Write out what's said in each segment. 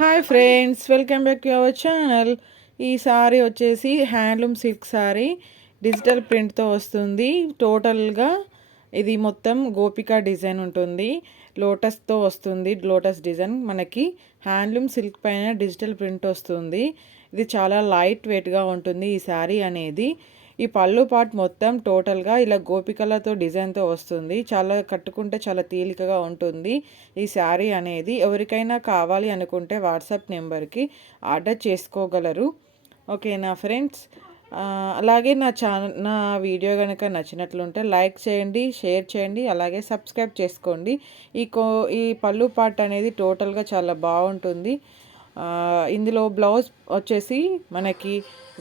Hi friends, welcome back to our channel. ఈ sorry వచ్చేసి handloom silk sorry digital ప్రింట్తో వస్తుంది. టోటల్గా ఇది మొత్తం గోపిక డిజైన్ ఉంటుంది. లోటస్తో వస్తుంది. లోటస్ డిజైన్ మనకి హ్యాండ్లూమ్ సిల్క్ పైన డిజిటల్ ప్రింట్ వస్తుంది. ఇది చాలా లైట్ వెయిట్గా ఉంటుంది ఈ సారీ అనేది. ఈ పళ్ళు పార్ట్ మొత్తం టోటల్గా ఇలా గోపికలతో డిజైన్తో వస్తుంది. చాలా కట్టుకుంటే చాలా తేలికగా ఉంటుంది ఈ శారీ అనేది. ఎవరికైనా కావాలి అనుకుంటే వాట్సాప్ నెంబర్కి ఆర్డర్ చేసుకోగలరు. ఓకేనా ఫ్రెండ్స్? అలాగే నా వీడియో కనుక నచ్చినట్లుంటే లైక్ చేయండి, షేర్ చేయండి, అలాగే సబ్స్క్రైబ్ చేసుకోండి. ఈ పళ్ళు పార్ట్ అనేది టోటల్గా చాలా బాగుంటుంది. ఇందులో బ్లౌజ్ వచ్చేసి మనకి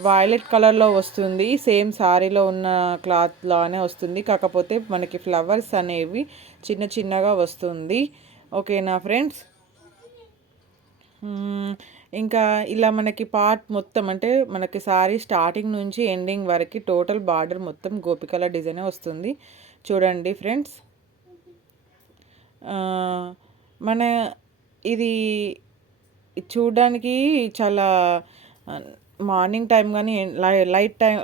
వైలెట్ కలర్లో వస్తుంది. సేమ్ శారీలో ఉన్న క్లాత్ లానే వస్తుంది, కాకపోతే మనకి ఫ్లవర్స్ అనేవి చిన్న చిన్నగా వస్తుంది. ఓకేనా ఫ్రెండ్స్? ఇంకా ఇలా మనకి పార్ట్ మొత్తం అంటే మనకి శారీ స్టార్టింగ్ నుంచి ఎండింగ్ వరకు టోటల్ బార్డర్ మొత్తం గోపికల డిజైన్ వస్తుంది. చూడండి ఫ్రెండ్స్, మన ఇది చూడడానికి చాలా మార్నింగ్ టైం కానీ లైట్ టైం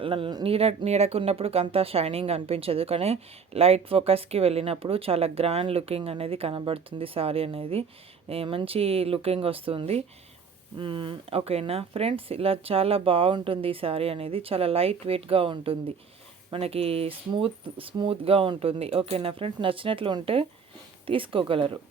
నీడకు ఉన్నప్పుడు అంత షైనింగ్ అనిపించదు, కానీ లైట్ ఫోకస్కి వెళ్ళినప్పుడు చాలా గ్రాండ్ లుకింగ్ అనేది కనబడుతుంది. సారీ అనేది మంచి లుకింగ్ వస్తుంది. ఓకేనా ఫ్రెండ్స్? ఇలా చాలా బాగుంటుంది ఈ సారీ అనేది. చాలా లైట్ వెయిట్గా ఉంటుంది, మనకి స్మూత్గా ఉంటుంది. ఓకేనా ఫ్రెండ్స్? నచ్చినట్లు ఉంటే తీసుకోగలరు.